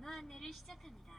경로 안내를 시작합니다.